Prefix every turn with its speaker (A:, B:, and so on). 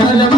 A: जाना